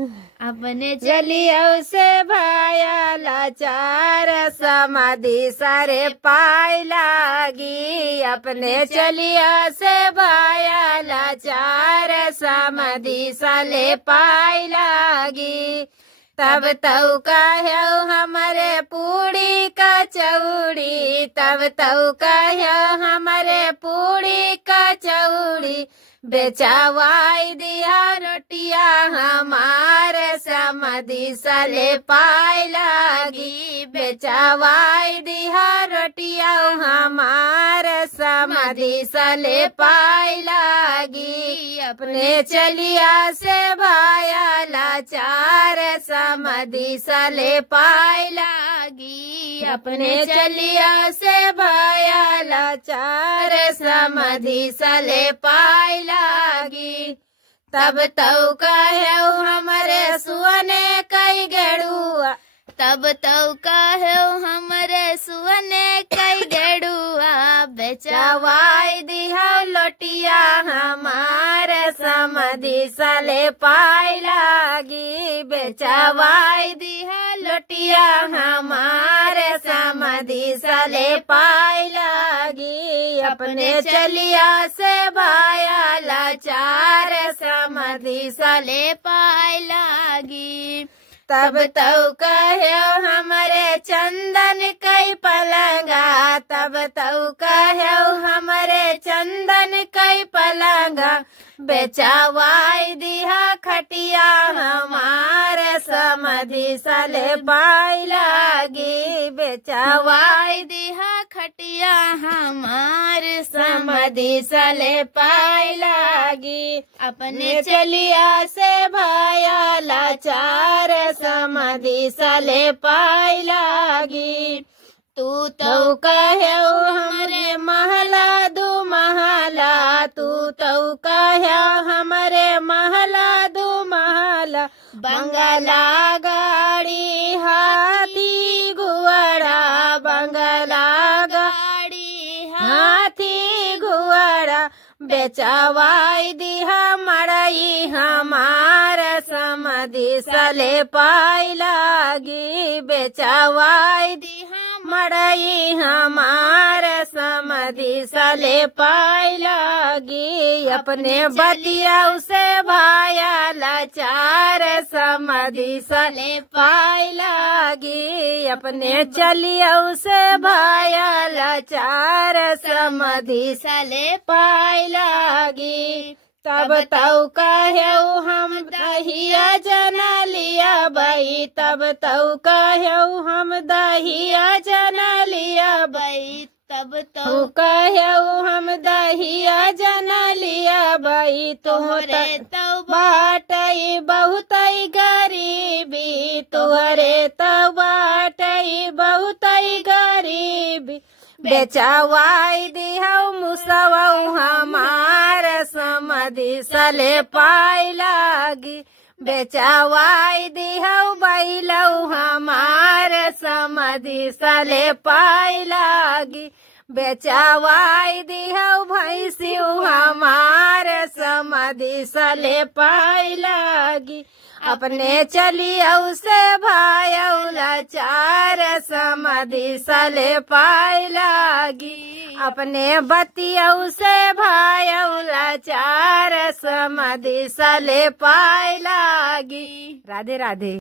अपने चलियो से भाया लाचार समाधि सारे पाई लागी। अपने चलियो से भाया लाचार समाधि साले पाई लागी। तब तऊ कहो हमारे पूड़ी कचौड़ी, तब तऊ कहो हमारे पूड़ी कचौड़ी। बेचावाई दिया रोटिया हमारे समाधि साले पाई लागी। बेचावाई दिया रोटिया हमारे समाधि साले पाई लागी। अपने चलिया से भाया लाचार समाधि साले पाई लागी। अपने चलिया से भाया लाचार समाधि साले पाई लागी। तब तऊ कहो हमारे सुअने कई गेड़ुआ, तब तऊ कहो हमारे सुअने कई गेड़ुआ। बेचावाई दिया लोटिया हमारे समाधि साले पाई लागी। बेचावाई दिया लोटिया हमारे समाधि साले पाई लागी। अपने चलिया से भाया लाचार समाधि साले पाई लागी। तब तऊ कहो हमारे चंदन कई पलंगा, तब तऊ कहो हमारे चंदन कई पलंगा। बेचावाई दिया खटिया हमारे समाधि साले पाई लागी। बेचावाई दिया खटिया हमारे समाधि साले पाई लागी। अपने चलिया से भाया लाचार समाधि साले पाई लागी। तू तो कहो हमारे महला दू महला, तू तो कहो हमारे महला दू महला। बंगला गाड़ी हाथी घुआड़ा, बंगला गाड़ी हाथी घुआड़ा। बेचावाई दिया मड़ई हमारा समाधि साले पाई लागी। बेचावाई दिया मड़ई हमारा समाधि साले पाई लागी। अपने बतिया उसे भाया लाचार समाधि साले पाई लागी। अपने चलिया उसे भाया लाचार समाधि साले पाई लागी। तब तऊ कहो हम दहिया जना लिया बई, तब तऊ कहो हम दहिया जना लिया बई। तब तऊ कहो हम दहिया जना लिया बई। तोहरे तऊ बाटई बहुतई गरीबी, तोहरे तऊ बाटई बहुतई गरीबी। बेचावाई दिया मुसवऊ हमारे समाधि साले पाई लागी। बेचावाई दिया बैलऊ हमारे समाधि साले पाई लागी। बेचावाई दिया भैंसियू हमारे समाधि साले पाई लागी। अपने चलियो से भाया लाचार समाधि साले पाई लागी। अपने बतियो से भाया लाचार समाधि साले पाई लागी। राधे राधे।